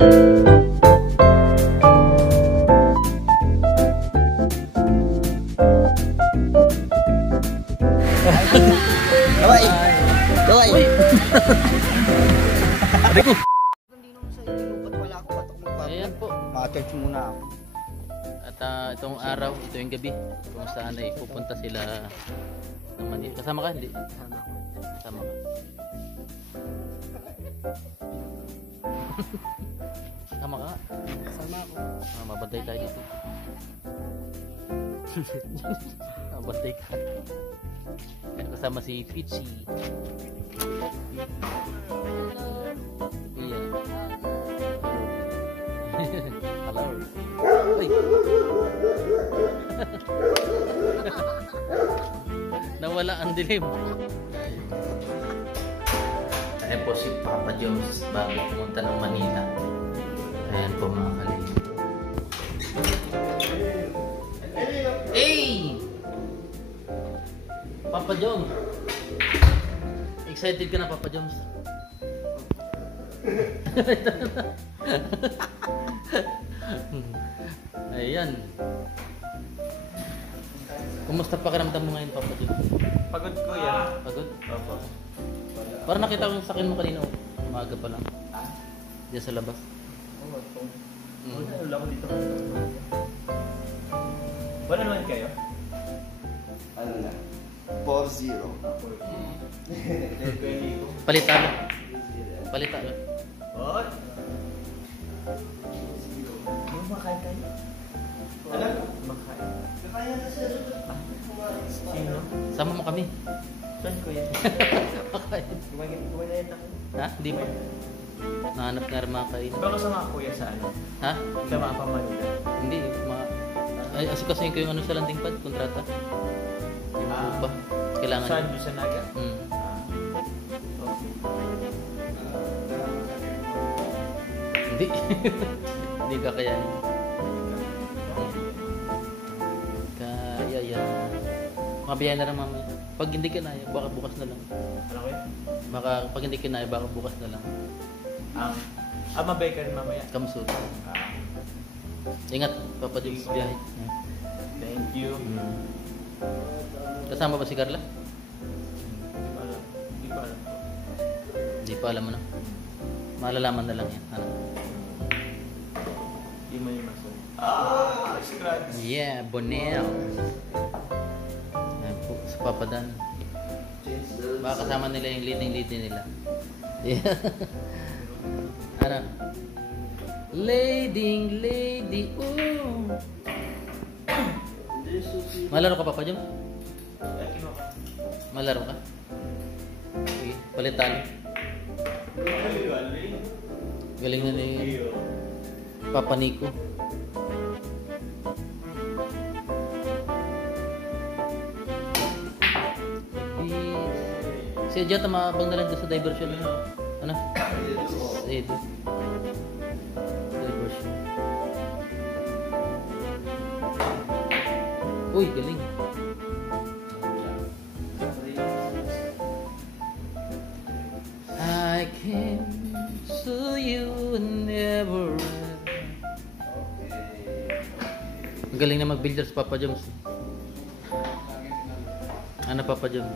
Kawai. Kawai. Aray ko. Hindi naman sa ilupat wala ako patok ng papo. Ayan po. Makatouch muna ako. At itong araw, ito yung gabi. Kung saan ay pupunta sila ng Manila. Kasama ka? Hindi? Kasama ko. Kasama ka. Kasama ka? Kasama ako. Mabantay tayo dito. Mabantay ka. Kasama si Pichi. Iya. Hello. Uy. Nawala ang dilim. Ayan po si Papa Jones bago pumunta ng Manila. Ayan po mga kalingap. Hey! Papa Jones! Excited ka na, Papa Jones? Ayan. Kumusta pakiramdam mo ngayon, Papa Jones? Pagod ko yan. Pagod? Opo. Parang nakita ko yung sakin mo kanina. Umaga pa lang. Diyan sa labas. Oo, ito. Mm. Wala ko dito. Wala naman kayo? Ano na? 4-0. Palitan. Palitan. What? Makain kayo? Ano? Makain. Sino? Sama mo kami. Saan ko yan? Makain. Kumain ako. Ha? Hindi ba? Nahanap nga rin makain. Baka sama ko kuya sa ano? Ha? Sama pa Manila. Hindi. Ay, asikasin ko yung ano sa landing pad, kontrata. Yung ba? Kailangan. Saan doon sa Naga? Hmm. Hindi. Hindi ka kayanin. Kaya yan. Mabiyay na lang mamaya. Pag hindi kinaya, baka bukas na lang. Ano kayo? Baka pag hindi kinaya, baka bukas na lang. Mabay ka rin mamaya. Kamsud. Ah. Ingat, Papa James, biyahe. Thank you. Kasama ba si Carla? Hindi pa alam. Hindi pa alam. Hindi pa alam mo na. Malalaman na lang yan. Ano? Hindi mo yung masabi. Scratch. Yeah, Bonel. Ayan po, sa Papa Dan. Baka kasama nila yung leading nila. Yeah. Ano? Lady, ooh. Malaro ka, Papa Jom? Malaro ka? Okay, palitan. Galing na ni Papa Nico. Si Jota maabang na lang doon sa diversion. Ano? Edo. Diversion. Uy, galing. I came to you never. Ang galing na mag-builder sa Papa Jones. Ano, Papa Jom?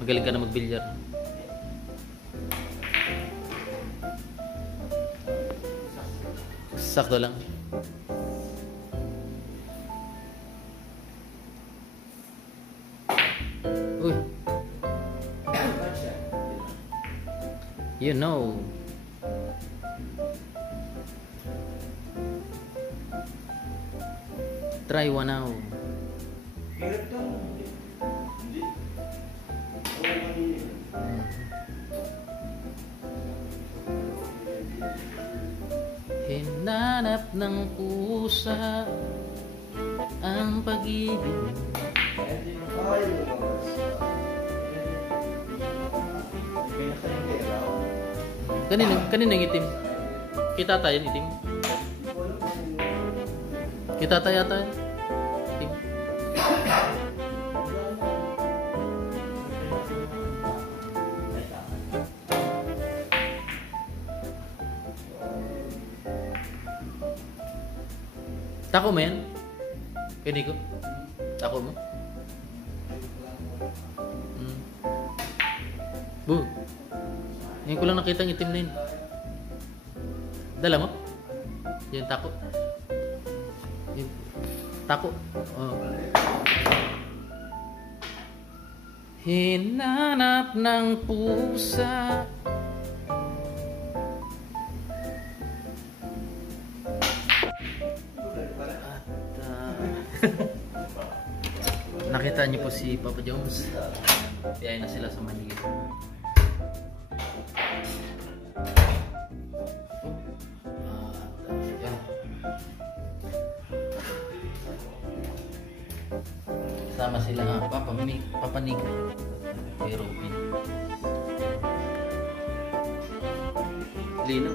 Magaling ka na mag-bilyar. Sakto lang. Uy. You know. Try one now. Hinanap ng pusa ang pag-ibig. Kanina yung itim. Kita tayo yung itim. Kita tayo yata yun. Itim. Tako mo yan? Pwede ko? Tako mo? Bu. Ngayon ko lang nakita ang itim na yun. Dala mo? Yung tako. Yung tako. Oh. Hinanap ng pusa. Nakita niyo po si Papa Jones. Biyay na sila sa Manila. Sama sila nga papanig kay Robin. Lino.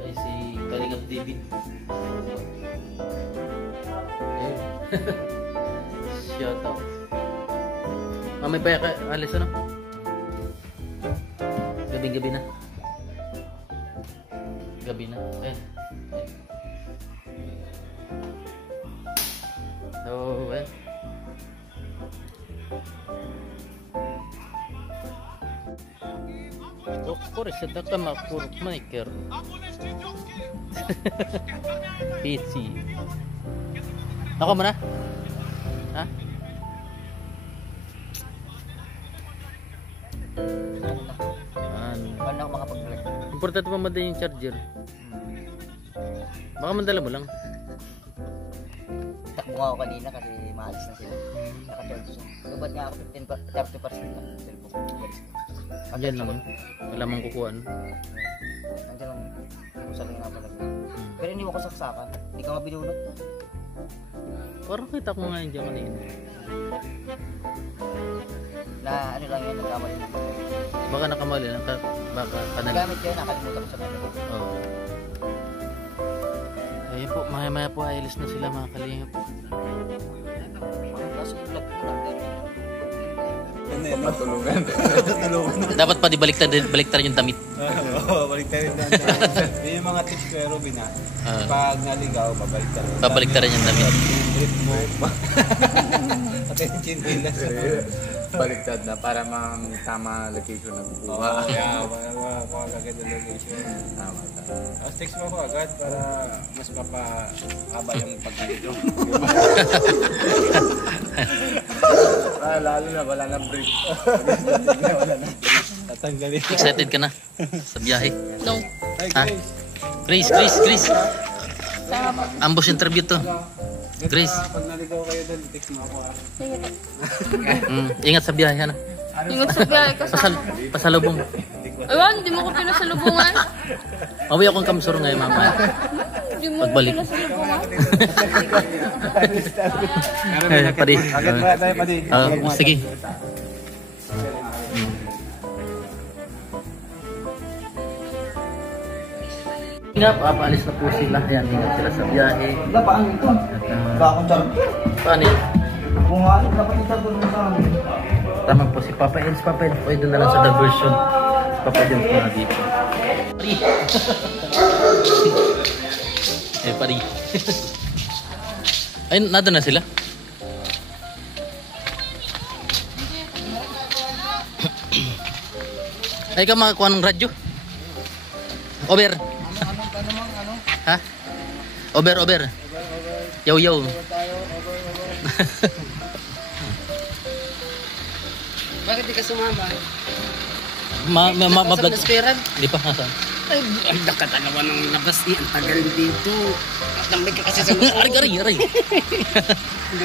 Ay si Kalingap David. Shout out. Mamay pa ka alis ano? Gabi na. Gabi na. Ayun. So, of course, ito ka makurot maker. PC. Ako muna? Ha? Paano ako makapag-vlog? Importante pa madali yung charger. Baka mandala mo lang. Takbo nga ako kanina kasi maalis na sila. Naka-12 siya. Lubad nga ako 30% na cellphone ko. Andyan lang. Wala mong kukuhaan. Nandiyan lang. Kusa lang nga pala. Pero hindi mo ko saksakan. Hindi ka mabinunod. Parang kita ko nga yun dyan kanina. Na ano lang yan, nagkamali na. Baka nakamali lang. Baka kanal. Gamit kayo, nakalimutan ko sa memory. Oo. Ayun po, maya-maya po alis na sila mga kalingap. Kaso vlog ko lang din. Patulungan. Dapat pa baliktad yung damit. Oo, baliktad rin doon. Yun yung mga tips ko, Robin ha. Ah. Pag naligaw, babaliktad. Babaliktad rin yung damit. Trip mo. Pati yung chintilas. Baliktad na para mang tama location na kukuha. Oo, yeah. Para makakuha agad yung location. Tama. Text mo ako agad para mas mapahaba yung pagkakito. Lalo na, wala nang break. Wala nang break. Tatanggalin. Excited ka na sa biyahe? No. Hi, Grace. Ambush interview to. Grace. Pag naligaw kayo doon, text mo ako ha. Ingat sa biyahe na. Ingat sa biyahe kasama. Pasalubong. Ayun, hindi mo ko pinasalubungan. Mawi akong kamsur ngayon mamaya. Hindi mo ko Pagbalik. pinasalubungan. Padi. Agad ba tayo, Padi? Sige. Nga, papaalis na po sila. Yan, ingat sila sa biyahe. Wala pa ang ito. Wala akong charger. Paano yun? Kung nga, dapat itago naman sa amin. Tama po si Papa Els. Papa Els, pwede na lang sa diversion. Si Papa Jones po na dito. Pari! Pari. Ay, nado na sila? Ay, ka makakuha ng radyo? Over. Ha? Over. Yaw. Bakit di ka sumama? Ma-vlog. Nasperan? Di pa, nasaan? Ay, ang nakatalawa ng labas ni ang tagal dito. Nambay ka kasi sa Aray.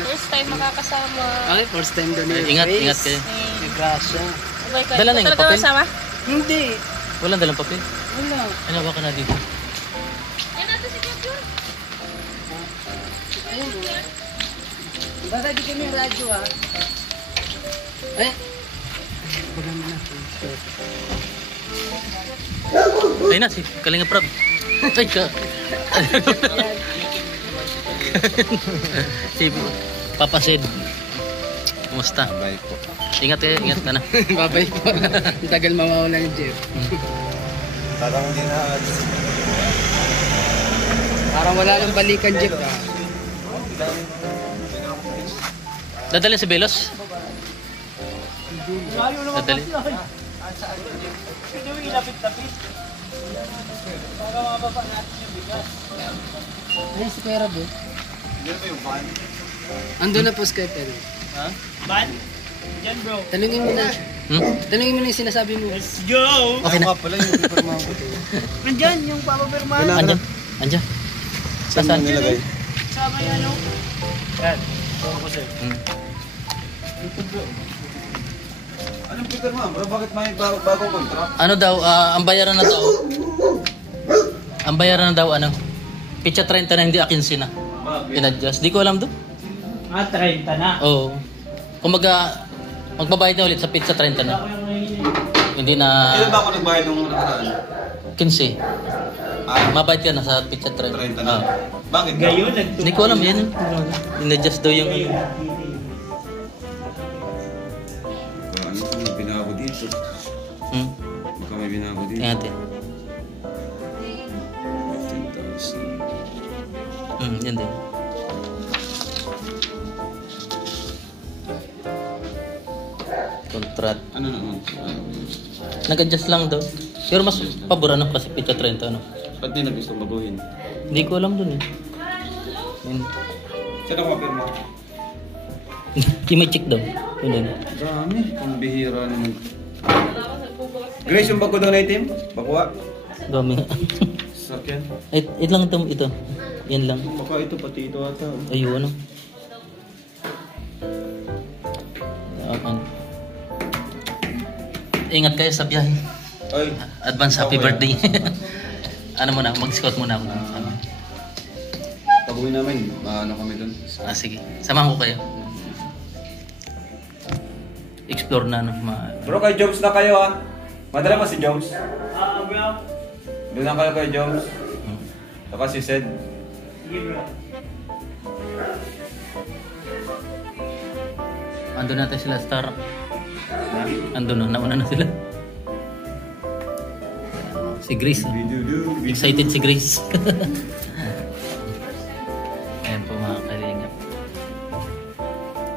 First time makakasama. Okay, first time doon Ay, ingat kayo. May grasya. Abay ka. Dala na yung Talaga papel? masama? Hindi. Walang dalang papel? Wala. Ano ba ka na dito? Yan natin si Jeffy. Ayun. Baka di kami yung radyo ah. Eh. Wala mo na. Ay na, si Kalinga Prab. Ay ka. Si Papa Sid. Kumusta? Bye po. Ingat ka na. Babay po. Ang tagal mawawala yung Jeff. Parang hindi na Parang wala nang balikan, Jeff. Dadalhin si Belos? Dadalhin. Ay, si Kuya Rob, eh. Ando na po, Skype, eh. Ha? Ban? Yan bro. Tanungin mo na. Tanungin mo na yung sinasabi mo. Let's go! Okay na. Pala yung pipirmahan ko to. Nandyan yung papapirmahan. Andiyan. Andiyan. Saan? nilagay? Sama yung ano. Yan. Ako sir. Anong Peter ma'am? Bro, bakit may bagong contract? Ano daw, ang bayaran na daw. Ang bayaran na daw, ano? Pitsa 30 na, hindi akin sina. In-adjust. Di ko alam doon. 30 na. Oo. Kumaga, magbabayad na ulit sa pizza 30 na. Hindi na... Ilan ba ako nagbayad nung nakaraan? 15. Mabayad ka na sa pizza 30. 30 na. Bakit? Ngayon, Hindi ko alam, yan. In-adjust daw yung... Ano kung binago dito? Baka may binago dito. Tingnan natin. 10,000. Yan din. Contract. Ano naman? Nag-adjust lang daw. Pero mas pabura no kasi pizza 30 ano. Ba't di na gusto baguhin? Hindi ko alam dun eh. Yan. Saan ako mapirma? Di may check daw. Yun din. Dami. Ang bihira naman. Grace, yung bago daw na itim? Bakwa? Dami. Sakyan. It lang ito. Yan lang. Baka ito, pati ito ata. Ayun ano. Ano. Ingat kayo sa biyahe. Ay. Advance happy Okay. birthday. Ano muna, mag-scout muna ako. Pag-uwi namin, maano kami dun. Sige. Samahan ko kayo. Explore na ano. Bro, kay Jones na kayo ah. Madala pa si Jones. bro. Doon lang kayo kay Jones. Saka si Sed. Sige bro. Andun natin sila Star. Andun na, nauna na sila. Si Grace. Excited si Grace. Ayan po mga kalingap.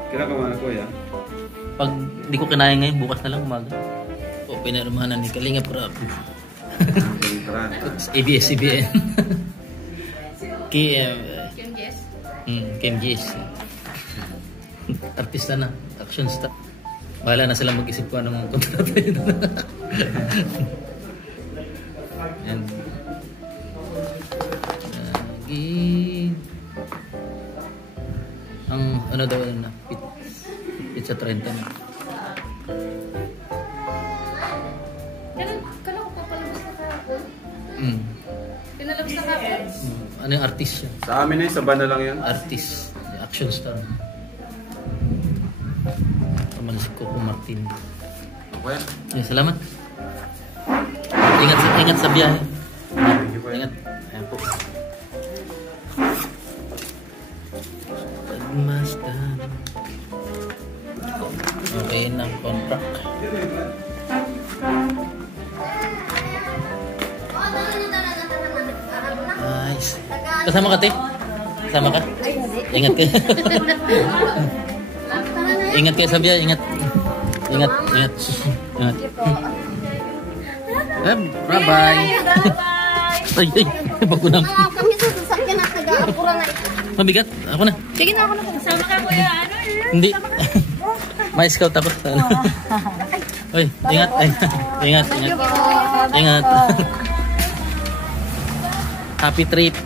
Kira ka mana ko ya. Pag di ko kinaya ngayon, bukas na lang umaga. O pinaramahanan ni Kalingap Rap. ABS-CBN. KM. Kim Jess. Artista na. Action star. Bahala na sila mag-isip ko anong kontrata yun. And ang ano daw na pizza 30 na. Kala ko papalabas na kahapon. Pinalabas na kahapon. Ano yung artist siya? Sa amin eh, sa banda lang yan. Artist. Action star. Paman si Coco Martin. Okay. Salamat. Ingat sa biyahe. Ingat. Ayan po. Pagmasdan. Okay na contract. Nice. Kasama ka, te? Kasama ka? Ingat ka. Ingat kayo sa biyahe. Ingat. Ingat. Bye-bye. Bye-bye. Ay, bago na. Kami sa sasakyan at nag-aapura na ito. Mabigat. Ako na. Sige na ako na. Sama ka kuya. Ano? Hindi. May scout ako. Uy, ingat. Ay, ingat. Ingat. Happy trip.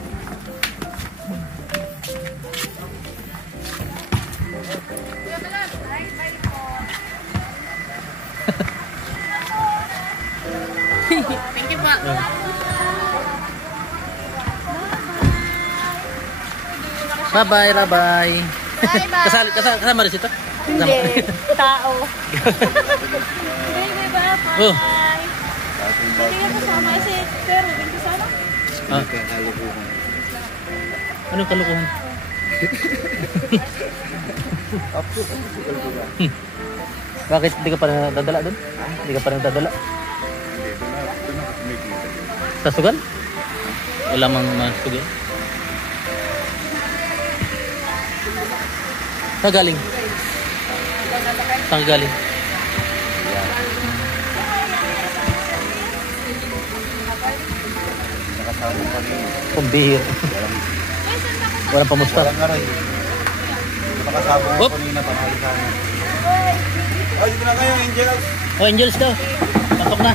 Thank you po. Bye-bye, bye-bye. Bye-bye. Kasama rin ito? Hindi. Tao. Bye-bye. Oh. Hindi ka kasama si Pero. Hindi kasama. Anong kalukuhan? Bakit hindi ka pa nadadala doon? Hindi ka pa nadadala? Sa sugal? Wala mang sugal? Saan galing? Saan galing? Nakasama pa rin. Kumbihir. Walang pamusta. Walang nga rin. Nakasama ko Oop. kanina pangalisan. Oh, dito na kayo, Angels. Oh, Angels daw. Pasok na.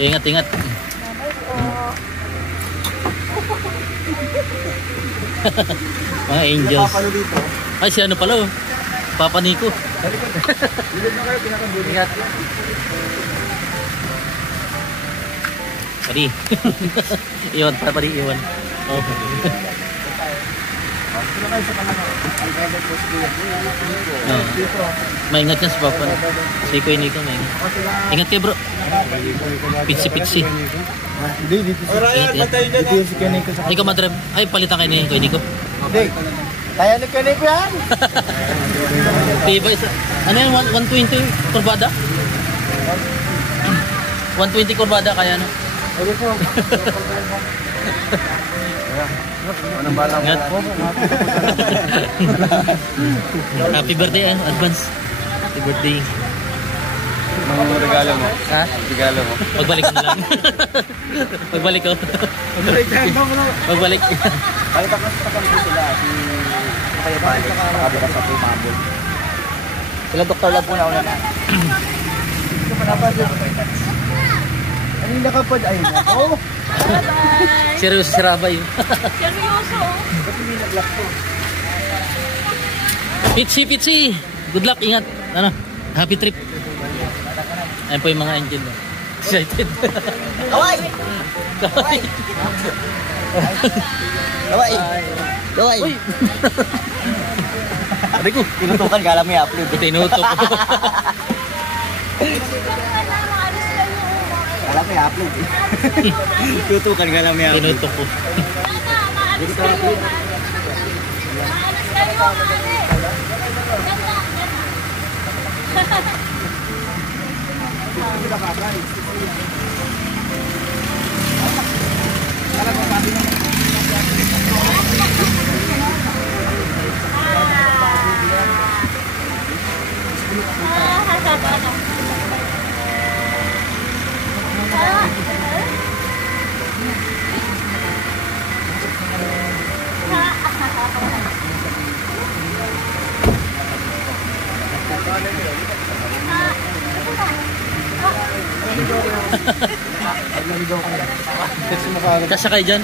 Ingat, ingat. Mga Angels. Napapalo dito. Ay, si ano pala oh. Papa Nico. Dito na kayo, pinakabuli. Ingat. Pari. Iwan, pari, iwan. Oh. Dito na kayo sa kanila. Dito. Maingat yan si Papa. Si Kuya Nico, maingat. Ingat kayo bro. Pitsi-pitsi. Hindi, dito si Ryan, bantay dyan. Dito si Kaniko sa Ikaw madrem. Ay, palitan kayo ni Kuya Nico. Hindi. Kaya ni Kaniko yan. Piba isa. Ano yan? 120 kurbada? 120 kurbada kaya no? Ano po? Anong balang Ingat. Happy birthday advance. Happy birthday. Mga regalo mo. Ha? Regalo mo. Pagbalik ko na lang. Pagbalik ko. Pagbalik. Ay, tapos sila. Si Kaya Balik. Nakabukas sa Pumabol. Sila Dr. Lab po na una na. Ito pa napadyo. Ano yung nakapad? Ay, nako. Seryoso si Rabay. Seryoso. Ba't hindi nag-lock to? Pitsi. Good luck, ingat. Ano? Happy trip. Ayan po yung mga engine. Excited. Kaway! Kaway. Kaway! Kaway! Uy! Sabi ko, Tinutukan ka lang may upload. tinutok ko. Alam may upload. Tinutukan ka lang may upload. Tinutok ko. Kasya kayo dyan?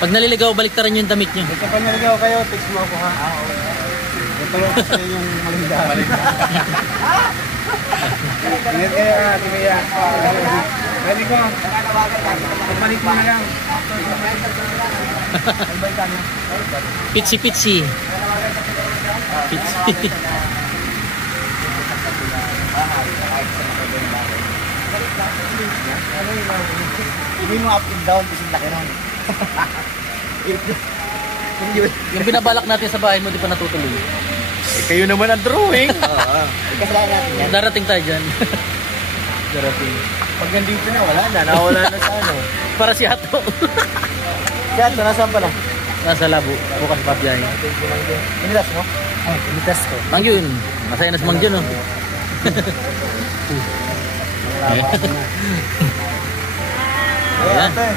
Pag naliligaw, baliktaran yung damit nyo. Ito pa naligaw kayo, text mo ako ha. Ito mo kasi yung malindahan. Ingat kayo ha, tingaya. Pwede ko. Pagbalik mo na lang. Pitsi. Pitsi. Hindi mo up and down kasi laki nun. Yung binabalak natin sa bahay mo, di pa natutuloy. Kayo naman ang drawing. Oo. Kasalanan natin yan. Darating tayo dyan. Darating. Pag nandito na, wala na. Nawala na sa ano. Para si Ato. Kaya ito, nasaan pala? Nasa labo. Bukas pa biyahe. Inilas mo? Ay, initas ko. Mangyun. Masaya na si Mangyun, oh. Ayan. Ate.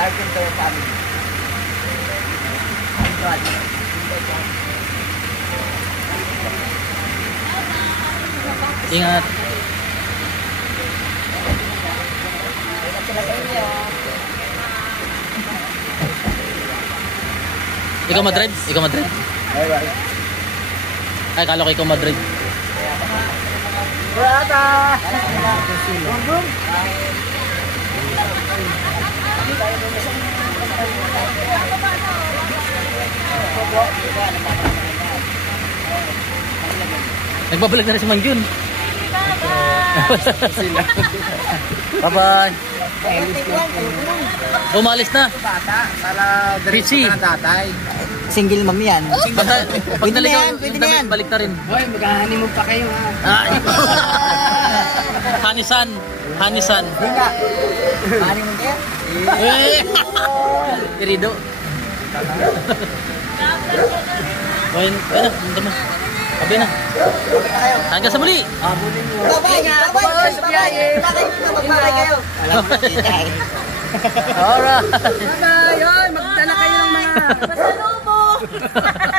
Dark into your family. Ingat. Ikaw Madrid? Ikaw Madrid? Bye bye. Ay, kala ko ikaw Madrid. Brata! Nagbabalag na rin si Mangjun. Bye-bye. Umalis na. Bata, para Richie. diretso ka ng tatay. Single mom yan. Basta, pag Pwede na naligaw, yan, pwede yung na damit, yan. balik na rin. Hoy, mag-honeymoon pa kayo ha. Hanisan. Hanisan. Hindi ka. Honeymoon kayo? Irido. Ayun na, punta mo. Sabi na. Hanggang sa muli. Bye-bye! Bye-bye! Bye-bye kayo! Alam mo, tita eh. Alright. Bye-bye! Magdala kayo ng mga... Pasalubong!